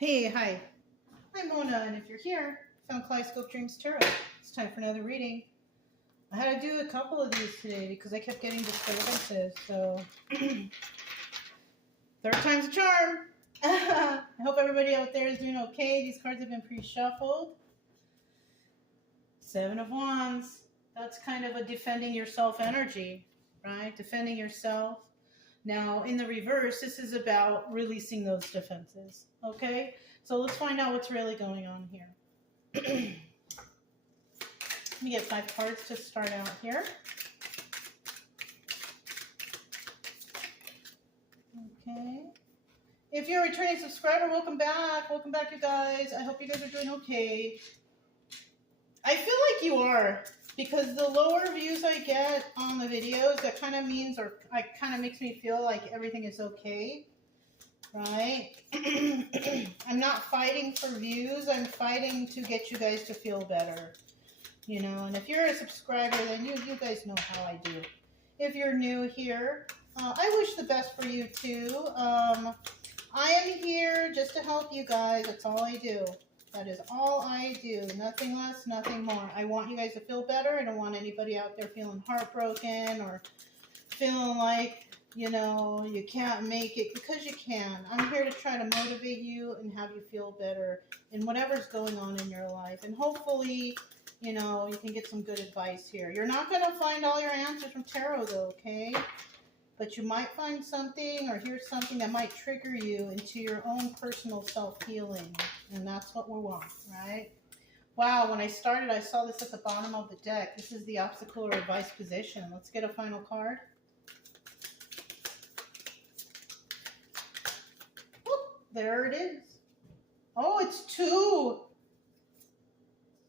Hey, hi. I'm Mona, and if you're here, found Kaleidoscope Dreams Tarot. It's time for another reading. I had to do a couple of these today because I kept getting disturbances, so third time's a charm. I hope everybody out there is doing okay. These cards have been pre-shuffled. Seven of Wands. That's kind of a defending yourself energy, right? Defending yourself. Now, in the reverse, this is about releasing those defenses, okay? So let's find out what's really going on here. Let me get 5 cards to start out here. Okay. If you're a returning subscriber, welcome back. Welcome back, you guys. I hope you guys are doing okay. I feel like you are, because the lower views I get on the videos, that kind of means, or kind of makes me feel like everything is okay, right? I'm not fighting for views. I'm fighting to get you guys to feel better, you know. And if you're a subscriber, then you guys know how I do. If you're new here, I wish the best for you too. I am here just to help you guys. That's all I do. That is all I do. Nothing less, nothing more. I want you guys to feel better. I don't want anybody out there feeling heartbroken or feeling like, you know, you can't make it, because you can. I'm here to try to motivate you and have you feel better in whatever's going on in your life. And hopefully, you know, you can get some good advice here. You're not going to find all your answers from tarot though, okay? But you might find something or hear something that might trigger you into your own personal self-healing. And that's what we want, right? Wow, when I started, I saw this at the bottom of the deck. This is the obstacle or advice position. Let's get a final card. Whoop, there it is. Oh, it's 2.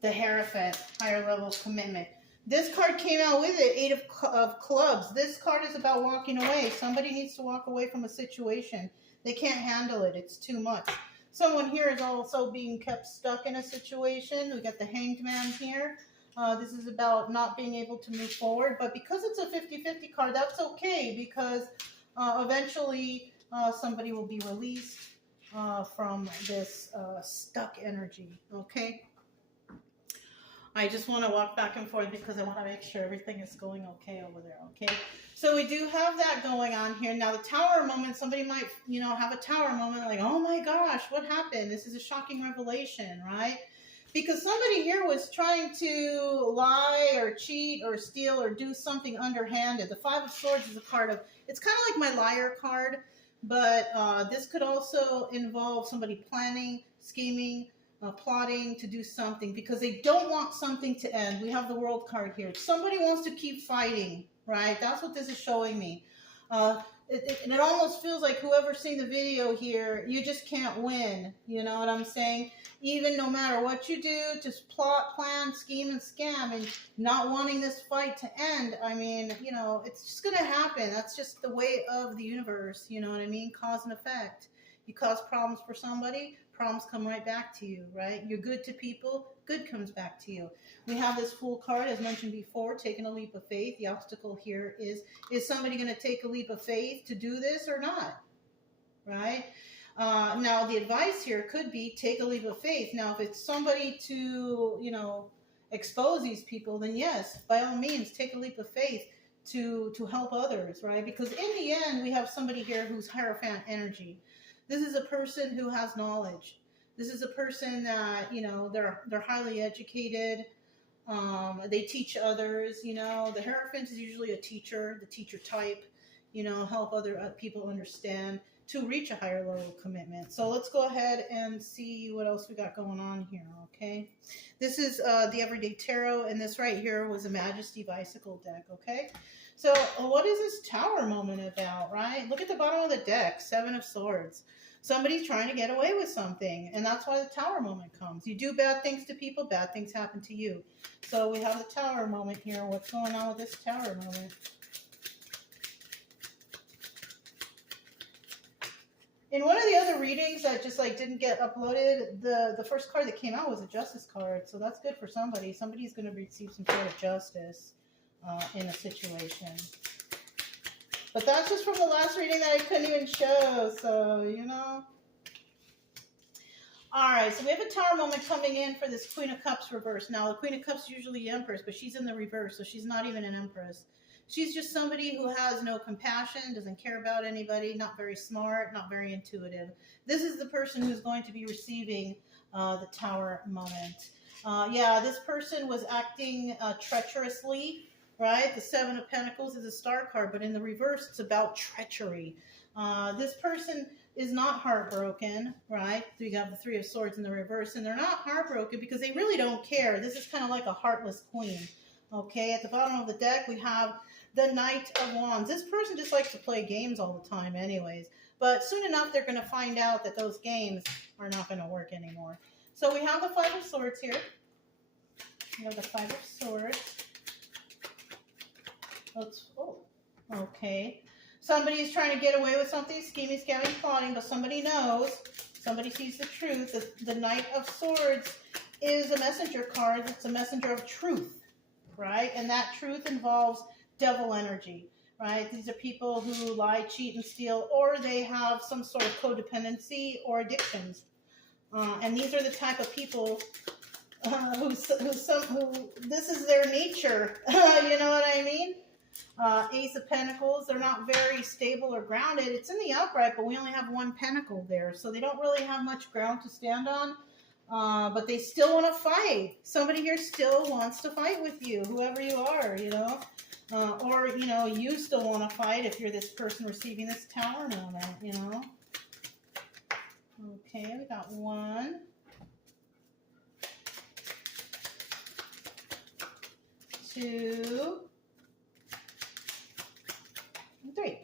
The Hierophant, higher level commitment. This card came out with it, 8 of clubs. This card is about walking away. Somebody needs to walk away from a situation. They can't handle it. It's too much. Someone here is also being kept stuck in a situation. We got the Hanged Man here. This is about not being able to move forward. But because it's a 50-50 card, that's okay, because eventually somebody will be released from this stuck energy, okay? I just want to walk back and forth because I want to make sure everything is going okay over there, okay? So we do have that going on here. Now, the tower moment, somebody might, you know, have a tower moment like, oh my gosh, what happened? This is a shocking revelation, right? Because somebody here was trying to lie or cheat or steal or do something underhanded. The 5 of Swords is a card of, it's kind of like my liar card, but this could also involve somebody planning, scheming, plotting to do something because they don't want something to end. We have the World card here. Somebody wants to keep fighting, right? That's what this is showing me. And it almost feels like whoever's seen the video here, you just can't win. You know what I'm saying? Even no matter what you do, just plot, plan, scheme, and scam, and not wanting this fight to end. I mean, you know, it's just going to happen. That's just the way of the universe. You know what I mean? Cause and effect. You cause problems for somebody, problems come right back to you, right? You're good to people, good comes back to you. We have this Fool card, as mentioned before, taking a leap of faith. The obstacle here is somebody going to take a leap of faith to do this or not, right? Now, the advice here could be take a leap of faith. Now, if it's somebody to, you know, expose these people, then yes, by all means, take a leap of faith to help others, right? Because in the end, we have somebody here who's Hierophant energy. This is a person who has knowledge. This is a person that, you know, they're highly educated. They teach others, you know. The Hierophant is usually a teacher, the teacher type, you know, help other people understand to reach a higher level of commitment. So let's go ahead and see what else we got going on here, okay? This is the Everyday Tarot, and this right here was a Majesty Bicycle deck, okay? So what is this tower moment about, right? Look at the bottom of the deck, 7 of Swords. Somebody's trying to get away with something, and that's why the tower moment comes. You do bad things to people, bad things happen to you. So we have the tower moment here. What's going on with this tower moment? In one of the other readings that just like didn't get uploaded, the first card that came out was a Justice card. So that's good for somebody. Somebody's going to receive some sort of justice in a situation. But that's just from the last reading that I couldn't even show. So, you know. All right, so we have a Tower moment coming in for this Queen of Cups reverse. Now, the Queen of Cups is usually the Empress, but she's in the reverse, so she's not even an Empress. She's just somebody who has no compassion, doesn't care about anybody, not very smart, not very intuitive. This is the person who's going to be receiving the Tower moment. Yeah, this person was acting treacherously, right? The Seven of Pentacles is a star card, but in the reverse, it's about treachery. This person is not heartbroken, right? So you got the Three of Swords in the reverse, and they're not heartbroken because they really don't care. This is kind of like a heartless queen. Okay, at the bottom of the deck, we have the Knight of Wands. This person just likes to play games all the time anyways, but soon enough, they're going to find out that those games are not going to work anymore. So we have the Five of Swords here. We have the Five of Swords. Okay. Somebody is trying to get away with something, scheming, scamming, plotting, but somebody knows, somebody sees the truth. The Knight of Swords is a messenger card. It's a messenger of truth, right? And that truth involves devil energy, right? These are people who lie, cheat, and steal, or they have some sort of codependency or addictions. And these are the type of people who this is their nature. You know what I mean? Ace of Pentacles, they're not very stable or grounded. It's in the upright, but we only have one pentacle there, so they don't really have much ground to stand on, but they still want to fight. Somebody here still wants to fight with you, whoever you are, you know, or, you know, you still want to fight if you're this person receiving this Tower moment, you know. Okay, we got 1, 2, 3.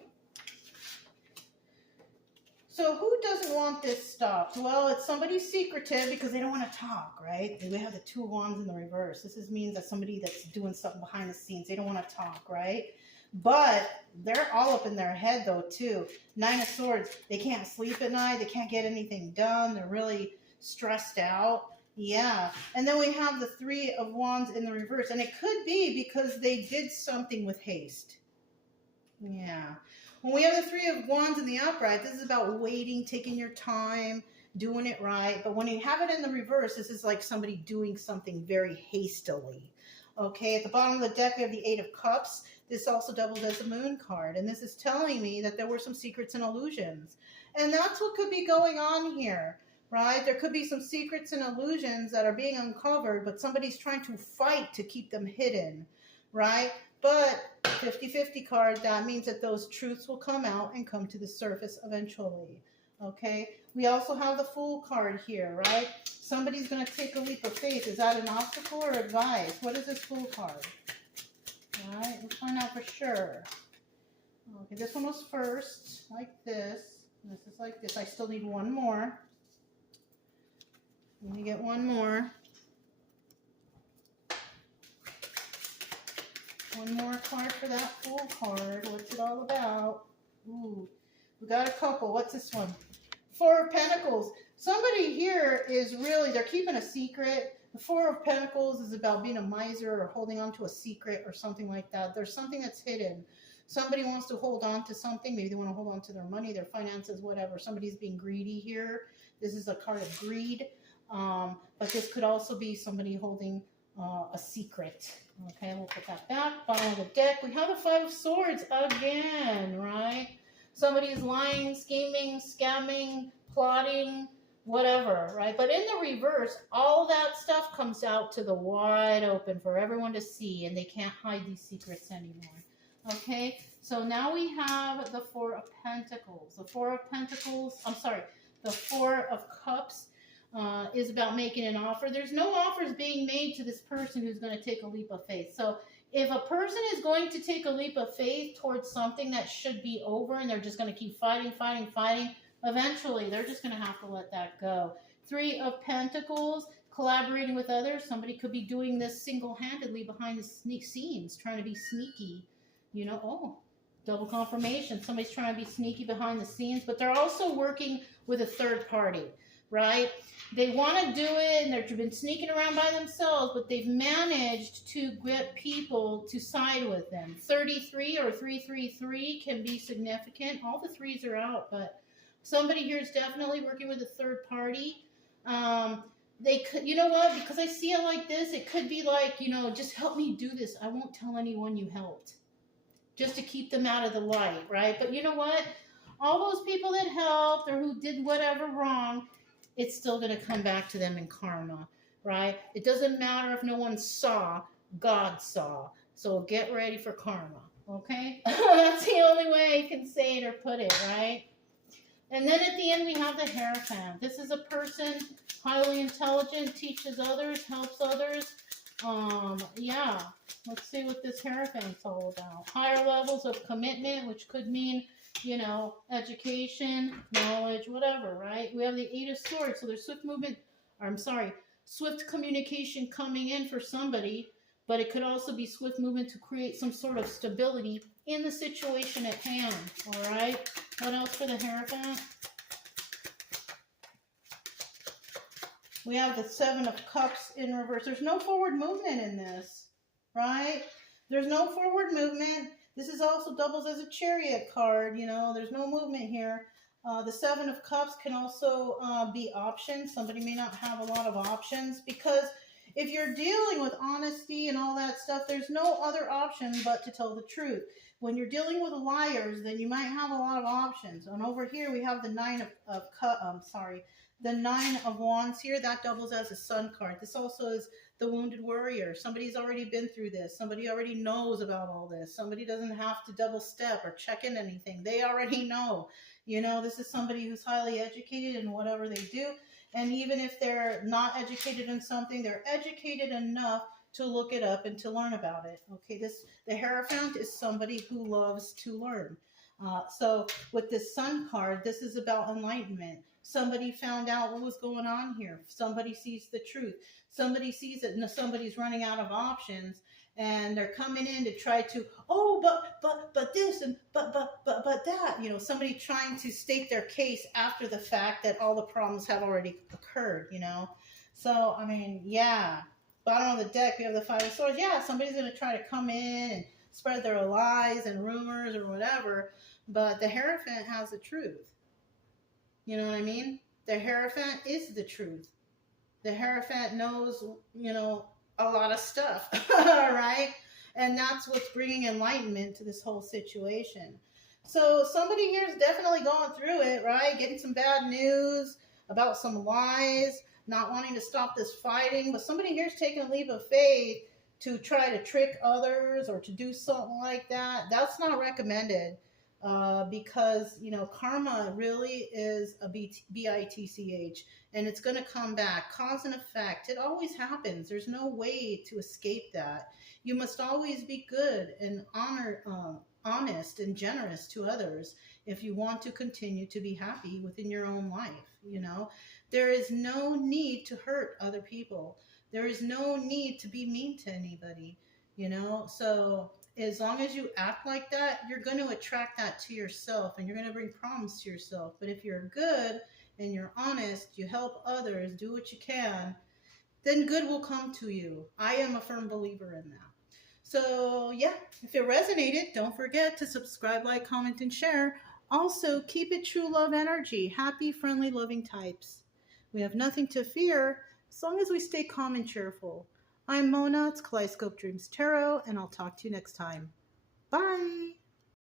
So who doesn't want this stopped? Well, it's somebody secretive because they don't want to talk, right? We have the Two of Wands in the reverse. This means that somebody that's doing something behind the scenes, they don't want to talk, right? But they're all up in their head, though, too. Nine of Swords, they can't sleep at night. They can't get anything done. They're really stressed out. Yeah. And then we have the Three of Wands in the reverse. And it could be because they did something with haste. Yeah. When we have the Three of Wands in the upright, this is about waiting, taking your time, doing it right. But when you have it in the reverse, this is like somebody doing something very hastily. Okay, at the bottom of the deck, we have the Eight of Cups. This also doubles as a Moon card. And this is telling me that there were some secrets and illusions. And that's what could be going on here, right? There could be some secrets and illusions that are being uncovered, but somebody's trying to fight to keep them hidden, right? But 50-50 card, that means that those truths will come out and come to the surface eventually. Okay, we also have the Fool card here, right? Somebody's going to take a leap of faith. Is that an obstacle or advice? What is this Fool card? All right, we'll find out for sure. Okay, this one was first, like this. This is like this. I still need one more. Let me get one more. One more card for that Fool card. What's it all about? Ooh, we got a couple. What's this one? Four of Pentacles. Somebody here is really, they're keeping a secret. The Four of Pentacles is about being a miser or holding on to a secret or something like that. There's something that's hidden. Somebody wants to hold on to something. Maybe they want to hold on to their money, their finances, whatever. Somebody's being greedy here. This is a card of greed. But this could also be somebody holding a secret. Okay, we'll put that back. Bottom of the deck, we have the Five of Swords again, right? Somebody's lying, scheming, scamming, plotting, whatever, right? But in the reverse, all that stuff comes out to the wide open for everyone to see, and they can't hide these secrets anymore. Okay, so now we have the Four of Pentacles. The Four of Pentacles, the Four of Cups is about making an offer. There's no offers being made to this person who's going to take a leap of faith. So if a person is going to take a leap of faith towards something that should be over and they're just going to keep fighting, eventually they're just going to have to let that go. Three of Pentacles, collaborating with others. Somebody could be doing this single-handedly behind the scenes, trying to be sneaky. You know, oh, double confirmation. Somebody's trying to be sneaky behind the scenes, but they're also working with a third party. Right? They want to do it, and they've been sneaking around by themselves, but they've managed to get people to side with them. 33 or 333 can be significant. All the threes are out, but somebody here is definitely working with a third party. They could, you know what? Because I see it like this, it could be like, just help me do this. I won't tell anyone you helped, just to keep them out of the light, right? But you know what? All those people that helped or who did whatever wrong, it's still going to come back to them in karma, right? It doesn't matter if no one saw, God saw. So get ready for karma, okay? That's the only way I can say it or put it, right? And then at the end, we have the Hierophant. This is a person, highly intelligent, teaches others, helps others. Yeah, let's see what this Hierophant's all about. Higher levels of commitment, which could mean, education, knowledge, whatever, right? We have the Eight of Swords, so there's swift communication coming in for somebody, but it could also be swift movement to create some sort of stability in the situation at hand, all right? What else for the Hierophant? We have the Seven of Cups in reverse. There's no forward movement in this, right? There's no forward movement. This is also doubles as a Chariot card, there's no movement here. The Seven of Cups can also be options. Somebody may not have a lot of options, because if you're dealing with honesty and all that stuff, there's no other option but to tell the truth. When you're dealing with liars, then you might have a lot of options. And over here we have the the Nine of Wands here. That doubles as a Sun card. This also is the Wounded Warrior. Somebody's already been through this. Somebody already knows about all this. Somebody doesn't have to double step or check in anything. They already know. This is somebody who's highly educated in whatever they do. And even if they're not educated in something, they're educated enough to look it up and to learn about it. Okay, the Hierophant is somebody who loves to learn. So with this Sun card, this is about enlightenment. Somebody found out what was going on here. Somebody sees the truth. Somebody sees that somebody's running out of options, and they're coming in to try to, but this and but that. Somebody trying to state their case after the fact that all the problems have already occurred. So yeah. Bottom of the deck, we have the Five of Swords. Yeah, somebody's going to try to come in and spread their lies and rumors or whatever, but the Hierophant has the truth. You know what I mean? The Hierophant is the truth. The Hierophant knows, a lot of stuff, right? And that's what's bringing enlightenment to this whole situation. So somebody here is definitely going through it, right? Getting some bad news about some lies, not wanting to stop this fighting, but somebody here's taking a leap of faith to try to trick others or to do something like that. That's not recommended, because karma really is a bitch, and it's going to come back. Cause and effect, it always happens. There's no way to escape that. You must always be good and honest and generous to others if you want to continue to be happy within your own life. There is no need to hurt other people. There is no need to be mean to anybody, so as long as you act like that, you're going to attract that to yourself, and you're going to bring problems to yourself. But if you're good and you're honest, you help others, do what you can, then good will come to you. I am a firm believer in that. So yeah, if it resonated, don't forget to subscribe, like, comment, and share. Also, keep it true love energy. Happy, friendly, loving types. We have nothing to fear as long as we stay calm and cheerful. I'm Mona, it's Kaleidoscope Dreams Tarot, and I'll talk to you next time. Bye!